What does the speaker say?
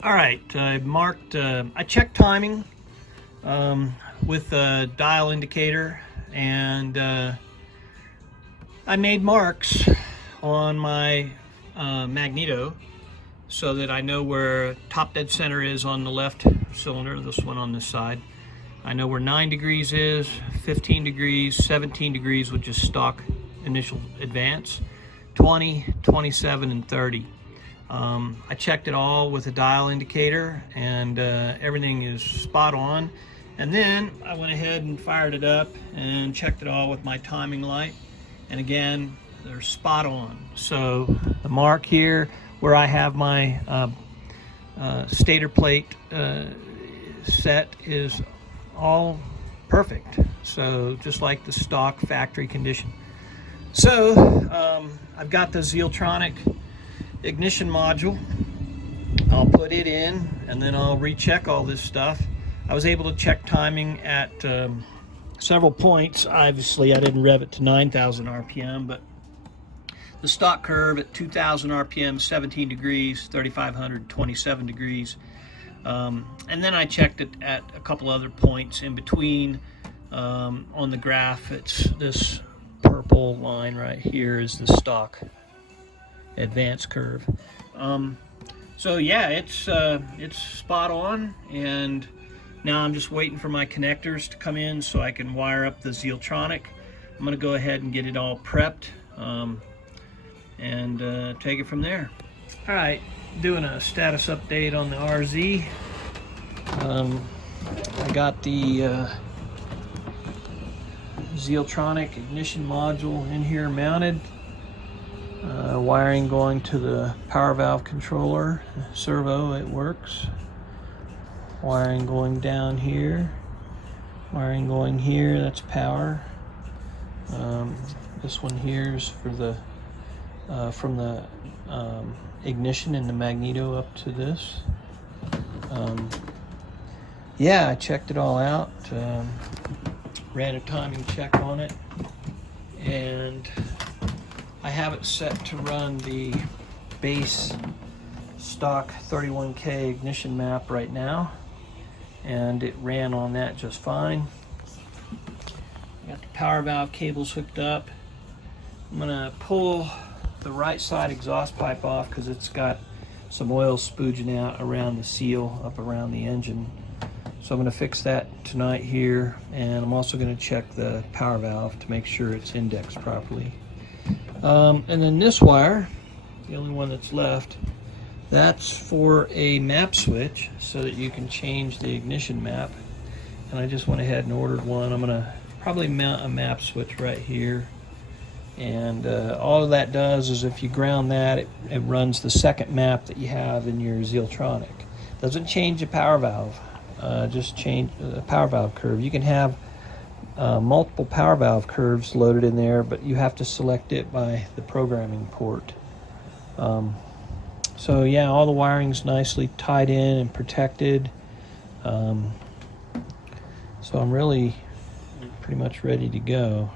All right, I marked, I checked timing with a dial indicator, and I made marks on my magneto so that I know where top dead center is on the left cylinder, this one on this side. I know where 9 degrees is, 15 degrees, 17 degrees, which is stock initial advance, 20, 27, and 30. I checked it all with a dial indicator, and everything is spot on. And then I went ahead and fired it up and checked it all with my timing light, and again, they're spot on. So the mark here where I have my stator plate set is all perfect, so just like the stock factory condition. So I've got the Zeeltronic ignition module. I'll put it in, and then I'll recheck all this stuff. I was able to check timing at several points. Obviously I didn't rev it to 9,000 RPM, but the stock curve at 2,000 RPM, 17 degrees, 3,500, 27 degrees. And then I checked it at a couple other points in between. On the graph, it's this purple line right here is the stock advance curve. So yeah, it's spot on, and now I'm just waiting for my connectors to come in so I can wire up the Zeeltronic. I'm going to go ahead and get it all prepped and take it from there. All right, doing a status update on the RZ. I got the Zeeltronic ignition module in here mounted. Wiring going to the power valve controller servo, it works. Wiring going down here, wiring going here, that's power. This one here is for the from the ignition and the magneto up to this. Yeah, I checked it all out, ran a timing check on it, and I have it set to run the base stock 31K ignition map right now, and it ran on that just fine. Got the power valve cables hooked up. I'm gonna pull the right side exhaust pipe off because it's got some oil spooging out around the seal up around the engine. So I'm gonna fix that tonight here, and I'm also gonna check the power valve to make sure it's indexed properly. And then this wire, the only one that's left, that's for a map switch so that you can change the ignition map. And I just went ahead and ordered one. I'm gonna probably mount a map switch right here. And all of that does is if you ground that, it runs the second map that you have in your Zeeltronic. Doesn't change the power valve, just change the power valve curve. You can have multiple power valve curves loaded in there, but you have to select it by the programming port. So yeah, all the wiring's nicely tied in and protected. So I'm really pretty much ready to go.